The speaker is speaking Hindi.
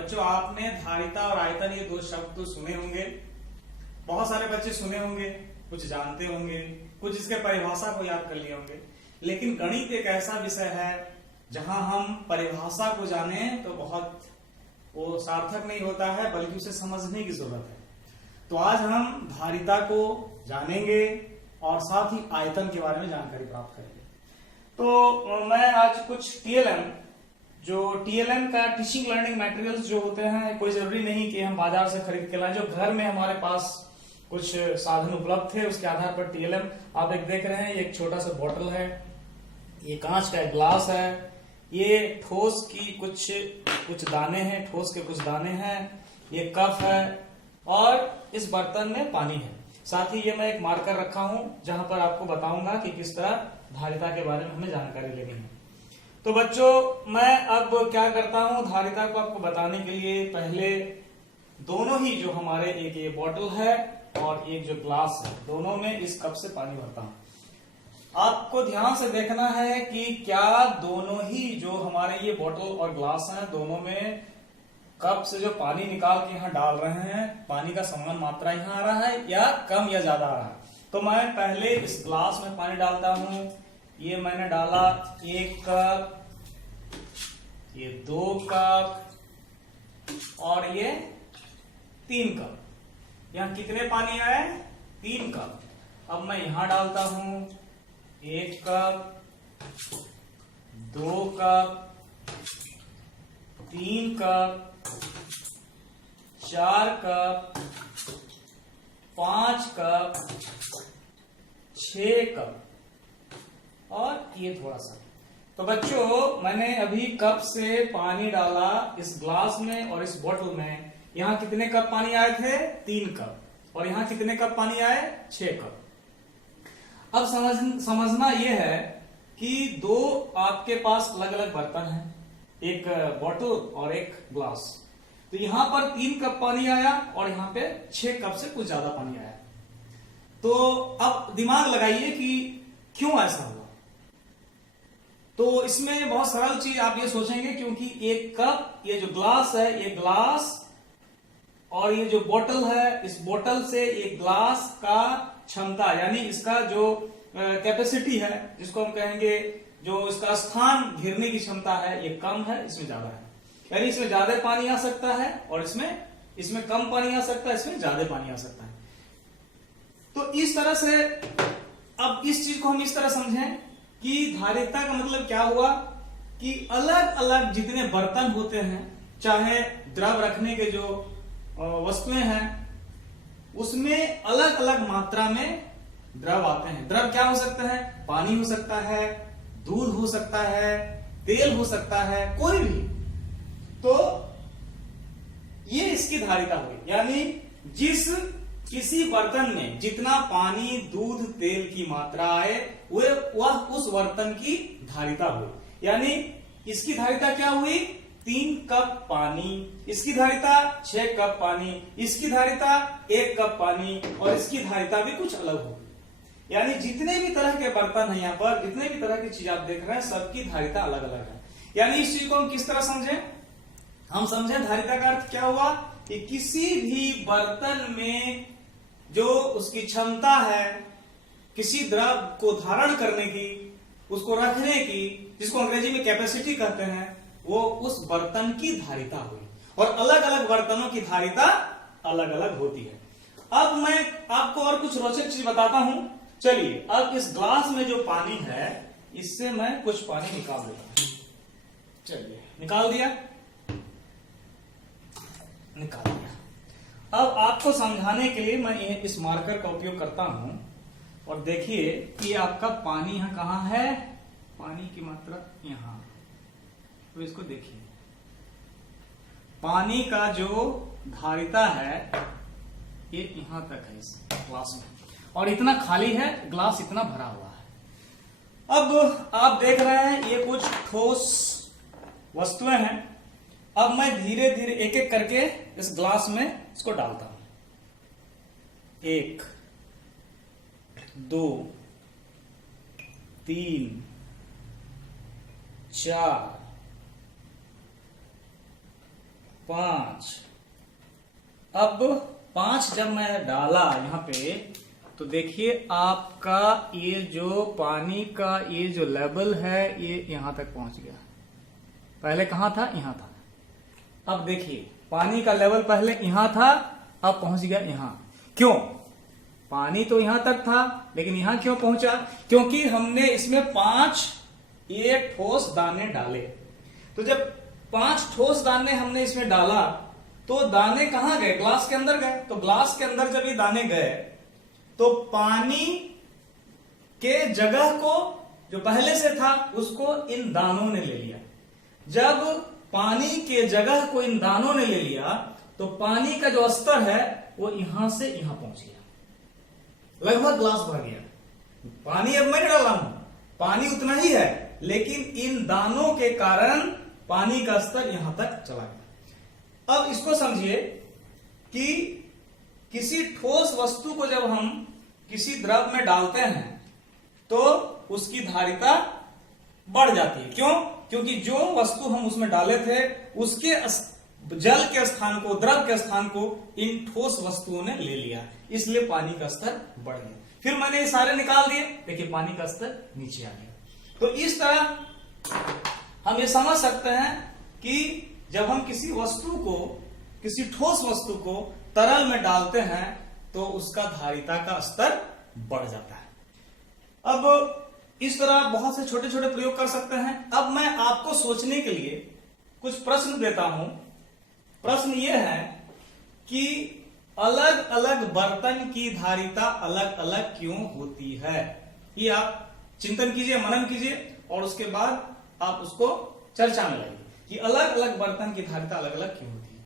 बच्चों आपने धारिता और आयतन ये दो शब्द तो सुने होंगे, बहुत सारे बच्चे सुने होंगे, कुछ जानते होंगे, कुछ इसके परिभाषा को याद कर लिए होंगे। लेकिन गणित एक ऐसा विषय है जहां हम परिभाषा को जाने तो बहुत वो सार्थक नहीं होता है, बल्कि उसे समझने की जरूरत है। तो आज हम धारिता को जानेंगे और साथ ही आयतन के बारे में जानकारी प्राप्त करेंगे। तो मैं आज कुछ टीएलएम का टीचिंग लर्निंग मटेरियल्स जो होते हैं, कोई जरूरी नहीं कि हम बाजार से खरीद के लाएं, जो घर में हमारे पास कुछ साधन उपलब्ध थे उसके आधार पर टीएलएम आप एक देख रहे हैं। ये एक छोटा सा बोतल है, ये कांच का एक ग्लास है, ये ठोस की कुछ दाने हैं, ठोस के कुछ दाने हैं, ये कप है और इस बर्तन में पानी है। साथ ही ये मैं एक मार्कर रखा हूं जहां पर आपको बताऊंगा कि किस तरह धारिता के बारे में हमें जानकारी लेनी है। तो बच्चों मैं अब क्या करता हूं, धारिता को आपको बताने के लिए पहले दोनों ही जो हमारे एक ये बोतल है और एक जो ग्लास है, दोनों में इस कप से पानी भरता हूं। आपको ध्यान से देखना है कि क्या दोनों ही जो हमारे ये बोतल और ग्लास हैं, दोनों में कप से जो पानी निकाल के यहाँ डाल रहे हैं, पानी का समान मात्रा यहाँ आ रहा है या कम या ज्यादा आ रहा है। तो मैं पहले इस ग्लास में पानी डालता हूं। ये मैंने डाला 1 कप, ये 2 कप और ये 3 कप। यहाँ कितने पानी आए? 3 कप। अब मैं यहां डालता हूं 1 cup, 2 cup, 3 cup, 4 cup, 5 cup, 6 cup और ये थोड़ा सा। तो बच्चों मैंने अभी कप से पानी डाला इस ग्लास में और इस बोतल में। यहां कितने कप पानी आए थे? 3 कप। और यहां कितने कप पानी आए? 6 कप। अब समझना यह है कि दो आपके पास अलग अलग बर्तन हैं, एक बोतल और एक ग्लास। तो यहां पर 3 कप पानी आया और यहां पे 6 कप से कुछ ज्यादा पानी आया। तो अब दिमाग लगाइए कि क्यों ऐसा हुआ। तो इसमें बहुत सरल चीज आप ये सोचेंगे, क्योंकि एक कप, ये जो ग्लास है, ये ग्लास और ये जो बोतल है, इस बोतल से एक ग्लास का क्षमता यानी इसका जो कैपेसिटी है, जिसको हम कहेंगे जो इसका स्थान घेरने की क्षमता है, ये कम है, इसमें ज्यादा है। यानी इसमें ज्यादा पानी आ सकता है और इसमें कम पानी आ सकता है, इसमें ज्यादा पानी आ सकता है। तो इस तरह से अब इस चीज को हम इस तरह समझें कि धारिता का मतलब क्या हुआ कि अलग अलग जितने बर्तन होते हैं, चाहे द्रव रखने के जो वस्तुएं हैं, उसमें अलग अलग मात्रा में द्रव आते हैं। द्रव क्या हो सकता है? पानी हो सकता है, दूध हो सकता है, तेल हो सकता है, कोई भी। तो ये इसकी धारिता हुई, यानी किसी बर्तन में जितना पानी, दूध, तेल की मात्रा आए वह उस बर्तन की धारिता हुई। यानी इसकी धारिता क्या हुई? 3 कप पानी, इसकी धारिता 6 कप पानी, इसकी धारिता 1 कप पानी और इसकी धारिता भी कुछ अलग होगी। यानी जितने भी तरह के बर्तन हैं यहाँ पर, जितने भी तरह की चीज आप देख रहे हैं, सबकी धारिता अलग अलग है। यानी इस चीज को हम किस तरह समझें? हम समझें धारिता का अर्थ क्या हुआ कि किसी भी बर्तन में जो उसकी क्षमता है किसी द्रव को धारण करने की, उसको रखने की, जिसको अंग्रेजी में कैपेसिटी कहते हैं, वो उस बर्तन की धारिता हुई। और अलग अलग बर्तनों की धारिता अलग अलग होती है। अब मैं आपको और कुछ रोचक चीज बताता हूं। चलिए अब इस ग्लास में जो पानी है, इससे मैं कुछ पानी निकाल देता हूं। चलिए निकाल दिया। अब आपको समझाने के लिए मैं इस मार्कर का उपयोग करता हूं और देखिए कि आपका पानी यहां कहां है, पानी की मात्रा यहां। तो इसको देखिए, पानी का जो धारिता है ये यहां तक है इस ग्लास में, और इतना खाली है, ग्लास इतना भरा हुआ है। अब आप देख रहे हैं ये कुछ ठोस वस्तुएं हैं। अब मैं धीरे धीरे एक एक करके इस ग्लास में इसको डालता हूं। 1, 2, 3, 4, 5। अब 5 जब मैं डाला यहां पे, तो देखिए आपका ये जो पानी का ये जो लेवल है ये यहां तक पहुंच गया। पहले कहां था? यहां था। अब देखिए पानी का लेवल पहले यहां था, अब पहुंच गया यहां। क्यों? पानी तो यहां तक था, लेकिन यहां क्यों पहुंचा? क्योंकि हमने इसमें 5 ये ठोस दाने डाले। तो जब 5 ठोस दाने हमने इसमें डाला, तो दाने कहां गए? ग्लास के अंदर गए। तो ग्लास के अंदर जब ये दाने गए, तो पानी के जगह को जो पहले से था उसको इन दानों ने ले लिया। जब पानी के जगह को इन दानों ने ले लिया, तो पानी का जो स्तर है वो यहां से यहां पहुंच गया, लगभग ग्लास भर गया। पानी अब मैं डाला हूं, पानी उतना ही है, लेकिन इन दानों के कारण पानी का स्तर यहां तक चला गया। अब इसको समझिए कि किसी ठोस वस्तु को जब हम किसी द्रव में डालते हैं तो उसकी धारिता बढ़ जाती है। क्यों? क्योंकि जो वस्तु हम उसमें डाले थे उसके जल के स्थान को, द्रव के स्थान को इन ठोस वस्तुओं ने ले लिया, इसलिए पानी का स्तर बढ़ गया। फिर मैंने ये सारे निकाल दिए, देखिए पानी का स्तर नीचे आ गया। तो इस तरह हम ये समझ सकते हैं कि जब हम किसी वस्तु को, किसी ठोस वस्तु को तरल में डालते हैं तो उसका धारिता का स्तर बढ़ जाता है। अब इस तरह बहुत से छोटे छोटे प्रयोग कर सकते हैं। अब मैं आपको सोचने के लिए कुछ प्रश्न देता हूं। प्रश्न यह है कि अलग अलग बर्तन की धारिता अलग अलग क्यों होती है? ये आप चिंतन कीजिए, मनन कीजिए, और उसके बाद आप उसको चर्चा में लाइए कि अलग अलग बर्तन की धारिता अलग अलग क्यों होती है।